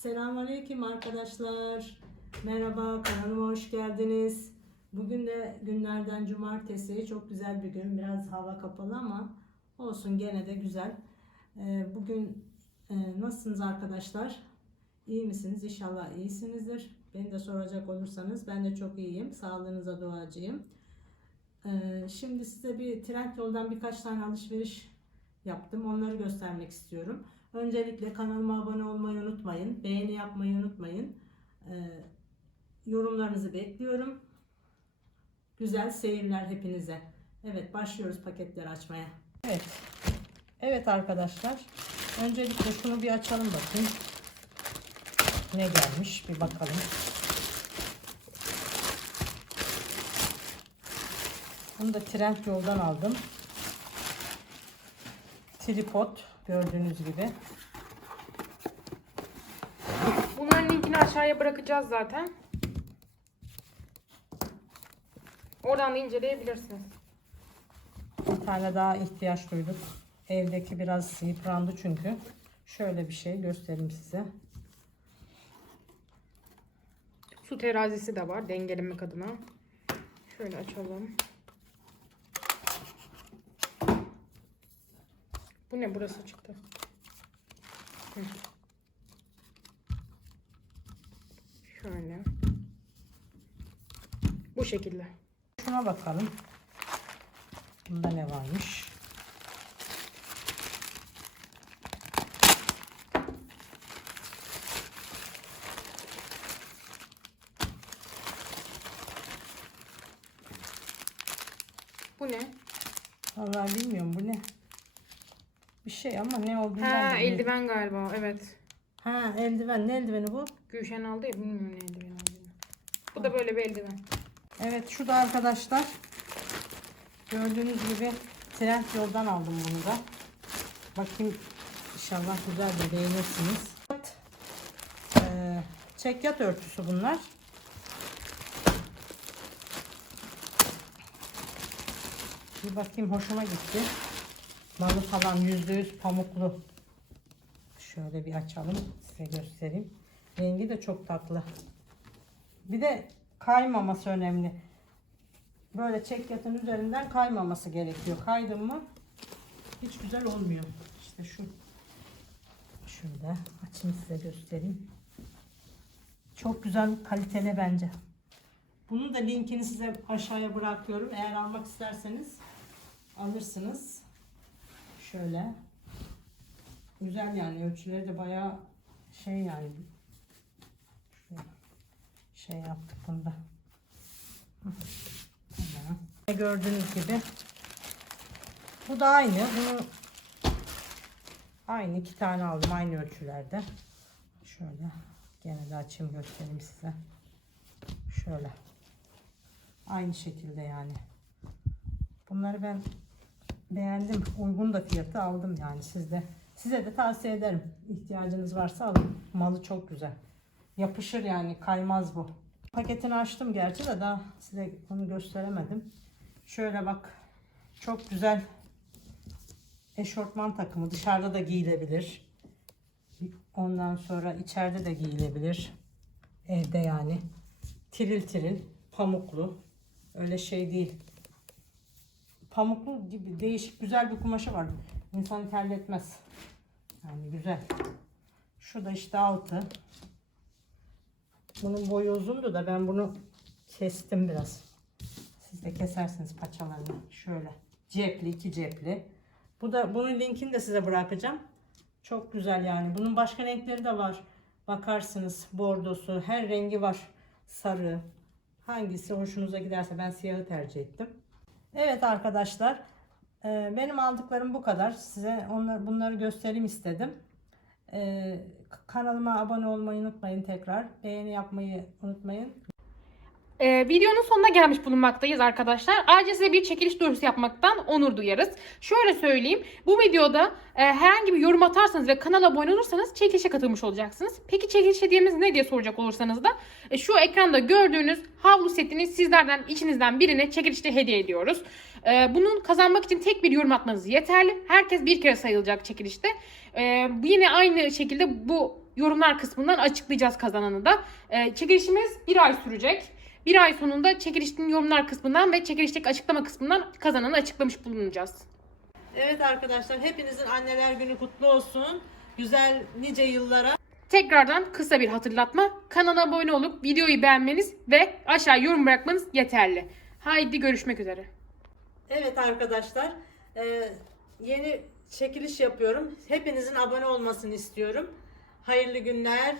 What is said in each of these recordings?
Selamünaleyküm arkadaşlar. Merhaba kanalıma hoş geldiniz. Bugün de günlerden cumartesi. Çok güzel bir gün. Biraz hava kapalı ama olsun gene de güzel. Ee, Bugün e, nasılsınız arkadaşlar? İyi misiniz? İnşallah iyisinizdir. Beni de soracak olursanız ben de çok iyiyim. Sağlığınıza duacıyım. Ee, Şimdi size bir trend yoldan birkaç tane alışveriş yaptım. Onları göstermek istiyorum. Öncelikle kanalıma abone olmayı unutmayın. Beğeni yapmayı unutmayın. Ee, yorumlarınızı bekliyorum. Güzel seyirler hepinize. Evet başlıyoruz paketleri açmaya. Evet. Evet arkadaşlar. Öncelikle şunu bir açalım bakayım. Ne gelmiş bir bakalım. Bunu da trend yoldan aldım. Tripod gördüğünüz gibi. Bunların linkini aşağıya bırakacağız zaten. Oradan da inceleyebilirsiniz. Bir tane daha ihtiyaç duyduk. Evdeki biraz yıprandı çünkü. Şöyle bir şey göstereyim size. Su terazisi de var dengelemek adına. Şöyle açalım. Bu ne burası çıktı. Hı. Şöyle. Bu şekilde. Şuna bakalım. Bunda ne varmış? Bu ne? Vallahi bilmiyorum bu ne. Bir şey ama ne olduğunu Ha ben bilmiyorum. eldiven galiba. Evet. Ha eldiven. Ne eldiveni bu? Gülşen aldı ya bilmiyorum ne eldiven aldığını. Bu da böyle bir eldiven. Evet şu da arkadaşlar. Gördüğünüz gibi trend yoldan aldım bunu da. Bakayım inşallah güzel de beğenirsiniz. Ee, çekyat örtüsü bunlar. Bir bakayım hoşuma gitti. Malı falan yüzde yüz pamuklu. Şöyle bir açalım size göstereyim. Rengi de çok tatlı. Bir de kaymaması önemli. Böyle çekyatın üzerinden kaymaması gerekiyor. Kaydın mı hiç güzel olmuyor. İşte şu şöyle açayım size göstereyim. Çok güzel kaliteli bence. Bunun da linkini size aşağıya bırakıyorum. Eğer almak isterseniz alırsınız. Şöyle. Güzel yani ölçüleri de bayağı şey yani şey yaptık bunda. Tamam. Gördüğünüz gibi bu da aynı. Bunu aynı iki tane aldım aynı ölçülerde. Şöyle gene de açayım göstereyim size. Şöyle. Aynı şekilde yani. Bunları ben beğendim. Uygun da fiyatı aldım yani sizde. Size de tavsiye ederim. İhtiyacınız varsa alın. Malı çok güzel. Yapışır yani kaymaz bu. Paketini açtım gerçi de daha size onu gösteremedim. Şöyle bak. Çok güzel eşortman takımı. Dışarıda da giyilebilir. Ondan sonra içeride de giyilebilir. Evde yani. Tiril tiril. Pamuklu. Öyle şey değil. Pamuklu gibi değişik güzel bir kumaşı var. İnsanı terletmez. Yani güzel. Şu da işte altı. Bunun boyu uzundu da ben bunu kestim biraz. Siz de kesersiniz paçalarını. Şöyle. Cepli, iki cepli. Bu da bunun linkini de size bırakacağım. Çok güzel yani. Bunun başka renkleri de var. Bakarsınız bordosu, her rengi var. Sarı. Hangisi hoşunuza giderse ben siyahı tercih ettim. Evet arkadaşlar. e, Benim aldıklarım bu kadar. Size onları, bunları göstereyim istedim. Ee, kanalıma abone olmayı unutmayın tekrar. Beğeni yapmayı unutmayın. Ee, videonun sonuna gelmiş bulunmaktayız arkadaşlar. Ayrıca size bir çekiliş duyurusu yapmaktan onur duyarız. Şöyle söyleyeyim. Bu videoda e, herhangi bir yorum atarsanız ve kanala abone olursanız çekilişe katılmış olacaksınız. Peki çekiliş hediyemiz ne diye soracak olursanız da e, şu ekranda gördüğünüz havlu setini sizlerden içinizden birine çekilişte hediye ediyoruz. E, bunun kazanmak için tek bir yorum atmanız yeterli. Herkes bir kere sayılacak çekilişte. E, yine aynı şekilde bu yorumlar kısmından açıklayacağız kazananı da. Ee, çekilişimiz bir ay sürecek. Bir ay sonunda çekilişin yorumlar kısmından ve çekilişteki açıklama kısmından kazananı açıklamış bulunacağız. Evet arkadaşlar hepinizin anneler günü kutlu olsun. Güzel nice yıllara. Tekrardan kısa bir hatırlatma. Kanala abone olup videoyu beğenmeniz ve aşağı yorum bırakmanız yeterli. Haydi görüşmek üzere. Evet arkadaşlar e, yeni çekiliş yapıyorum. Hepinizin abone olmasını istiyorum. Hayırlı günler.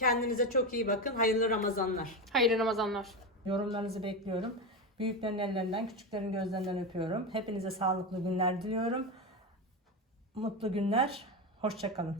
Kendinize çok iyi bakın. Hayırlı Ramazanlar. Hayırlı Ramazanlar. Yorumlarınızı bekliyorum. Büyüklerin ellerinden, küçüklerin gözlerinden öpüyorum. Hepinize sağlıklı günler diliyorum. Mutlu günler. Hoşçakalın.